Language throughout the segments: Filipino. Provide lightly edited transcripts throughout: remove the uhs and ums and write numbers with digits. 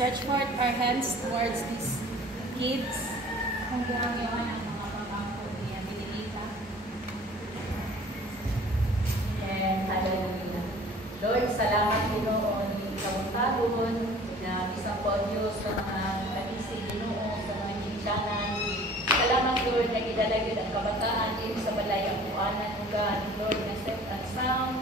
stretch forth our hands towards these kids. Kung ang mga pagpapakot niya, binilita. And hallelujah. Lord, salamat Ginoo ni kabutahon na isang po Diyos sa mga kagising Ginoo sa mga kinsanan. Salamat Lord na gidalagid ang kabataan din sa balayang buanan o God, Lord, na safe and sound.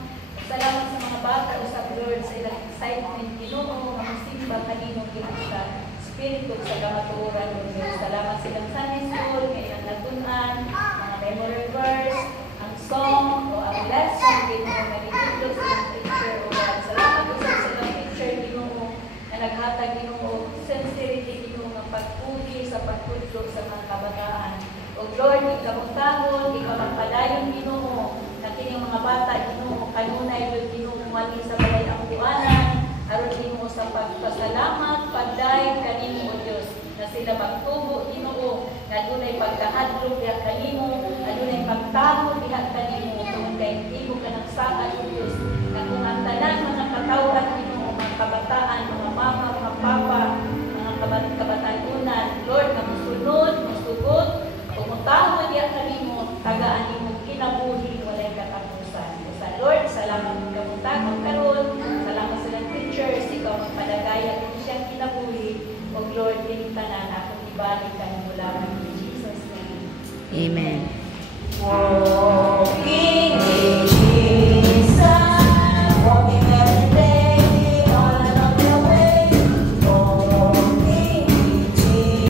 Salamat sa mga bata usap Lord sa ilang excitement Ginoo ang simba kaninong sa Espiritu sa kamaturan Lord. Salamat sa ilang Sunday School, ngayong natunan, mga memory verse, ang song o ang lesson Ginoo na nitudlo sa ilang teacher o God. Salamat usap sa ilang teacher Ginoo na naghatag Ginoo sincerity Ginoo ng pagpuli sa pagtudlo sa mga kabataan. O Lord, ikamuntahon, ikamagpadayon Ginoo na kining mga bata Ginoo kanunay Lord Ginoo mali sa balay ang buanan aron Ginoo sa pagpasalamat pagdayeg kanimo o Dios na sila magtubo Ginoo na dunay pagkahadlok diha kanimo adunay pagtaho diha kanimo tungod kay imo kanang saad o Dios na kung ang tanan mga katawhan Ginoo mga kabataan mga mama mga papa mga kabatanunan Lord na musunod musugot pumutaho diha kanimo tagaan nimo kinabuhi walay katapusan. Sa Lord, salamat kamuntagong karon. Salamat sa lang teachers, ikaw magpadagaya kung siyang kinabuhi. O Lord, pinitanan akong ibalik ka ng mula in Jesus' name. Amen.